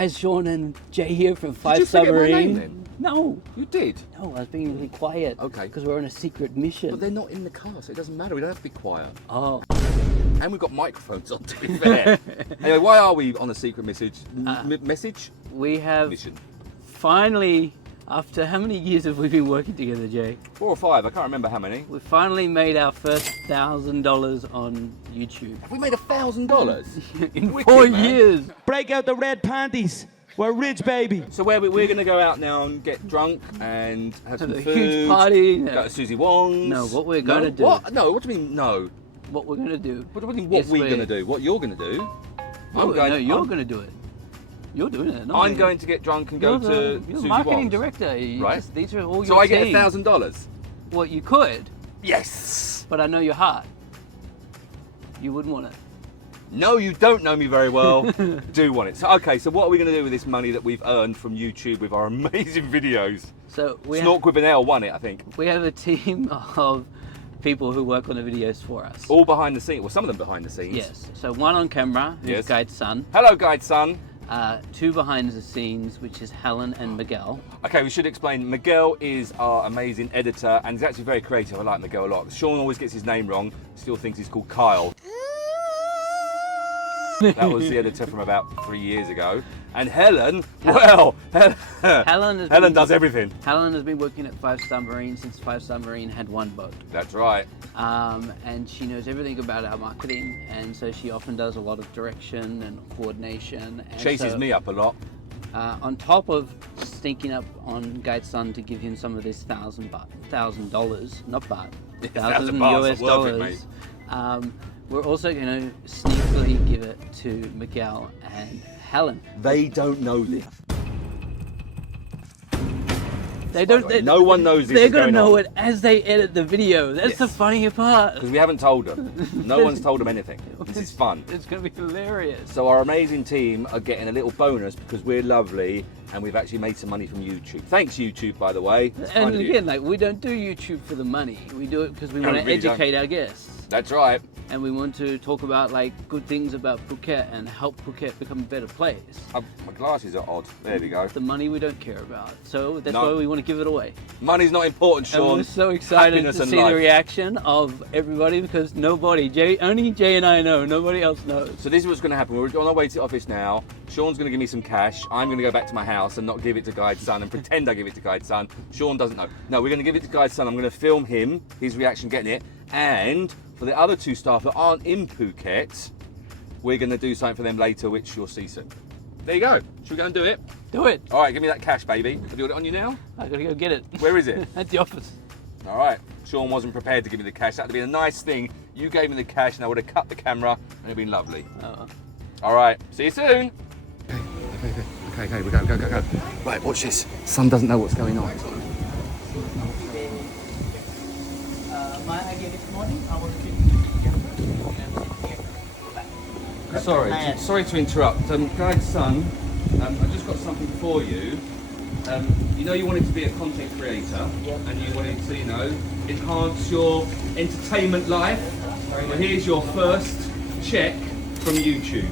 guys, Shaun and Jay here from Five Did you Star forget my Marine. name then? No, You did? no, I was being really quiet. Okay. Because we're on a secret mission. But they're not in the car, so it doesn't matter. We don't have to be quiet. Oh, And we've got microphones on, to be fair. Anyway, why are we on a secret message? Message? we have Mission. finally, after how many years have we been working together, Jay? 4 or 5, I can't remember how many. We finally made our first $1,000 on YouTube. Have we made $1,000? In Wicked, 4 man. years. Break out the red panties. We're rich, baby. So we're going to go out now and get drunk and have some Have a food. huge party. Go to Susie Wong's. No, what we're gonna do. What? No, what do you mean no? What we're gonna do? What do you mean what Yes, we're we're- going to do? What you're going to do? No, you're gonna do it. You're doing it. Not I'm me. going to get drunk and go You're to the Susie marketing Wong's. director. You Right. just- these are all So your I get team. $1,000? Well, you could, Yes! but I know your heart. You wouldn't want it. No, you don't know me very well. Do want it. So, okay, so what are we going to do with this money that we've earned from YouTube with our amazing videos? So Snork with an L won it, I think. we have a team of people who work on the videos for us. All behind the scenes. Well, some of them behind the scenes. Yes. So one on camera, who's Yes. Guide's son. Hello, guide son. 2 behind the scenes, which is Helen and Miguel. Okay, we should explain. Miguel is our amazing editor and he's actually very creative. I like Miguel a lot. Shaun always gets his name wrong. Still thinks he's called Kyle. That was the editor from about 3 years ago. And Helen, well, Helen does everything. Helen has been working at 5 Star Marine since 5 Star Marine had 1 boat. That's right. And she knows everything about our marketing, and so she often does a lot of direction and coordination. And Chases so, me up a lot. on top of sneaking up on Guide's son to give him some of this $1,000, not baht, $1,000 bahts, US worth it, dollars. We're also going to sneakily give it to Miguel and Helen. They don't know this. They don't. No one knows this. They're is gonna going know on. it as they edit the video. That's the Yes. funny part. Because we haven't told them. No one's told them anything. This is fun. It's gonna be hilarious. So our amazing team are getting a little bonus because we're lovely and we've actually made some money from YouTube. Thanks YouTube, by the way. It's kind And of you. again, like, we don't do YouTube for the money. We do it because we want to really don't. educate our guests. That's right. And we want to talk about like good things about Phuket and help Phuket become a better place. My glasses are odd. There we go. The money we don't care about. So that's No. why we want to give it away. Money's not important, And Shaun. we're so excited Happiness to and see life. the reaction of everybody because only Jay and I know. Nobody else knows. So this is what's going to happen. We're on our way to the office now. Shaun's going to give me some cash. I'm going to go back to my house and not give it to Guide's son and pretend I give it to Guide's son. Shaun doesn't know. No, we're going to give it to Guide's son. I'm going to film him, his reaction getting it. And for the other 2 staff that aren't in Phuket, we're going to do something for them later, which you'll see soon. There you go. Should we go and do it? Do it. All right, give me that cash, baby. Have you got it on you now? I gotta go get it. Where is it? At the office. All right. Shaun wasn't prepared to give me the cash. That'd have been a nice thing. You gave me the cash and I would have cut the camera and it'd been lovely. All right. See you soon. Okay, we go. Right, watch this. Son doesn't know what's going on. My idea this morning, I was Sorry to interrupt. Guide's son, I've just got something for you. You know you wanted to be a content creator and you wanted to, enhance your entertainment life. Well, here's your first check from YouTube.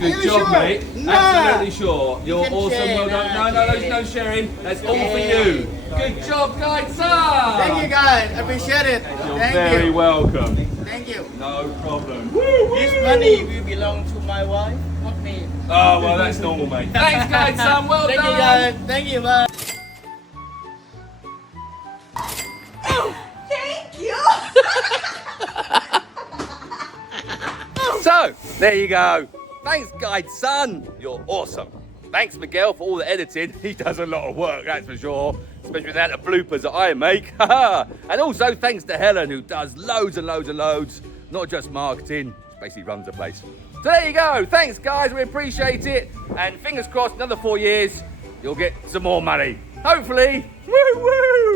Good job, mate. Absolutely sure. You're awesome. Well done. No sharing. That's all for you. Good job, Guide's son. Thank you guys, appreciate it. You're Thank very you. welcome. Thank you. No problem. This money will belong to my wife, not me. Oh, well, that's normal, mate. Thanks, Guide's son. Well Thank done. you guys. Thank you, bye. Thank you. So, there you go. Thanks, Guide's son. You're awesome. Thanks, Miguel, for all the editing. He does a lot of work, that's for sure. Especially without the bloopers that I make. And also thanks to Helen, who does loads and loads and loads. Not just marketing, she basically runs the place. So there you go. Thanks, guys. We appreciate it. And fingers crossed, another 4 years, you'll get some more money. Hopefully. Woo woo!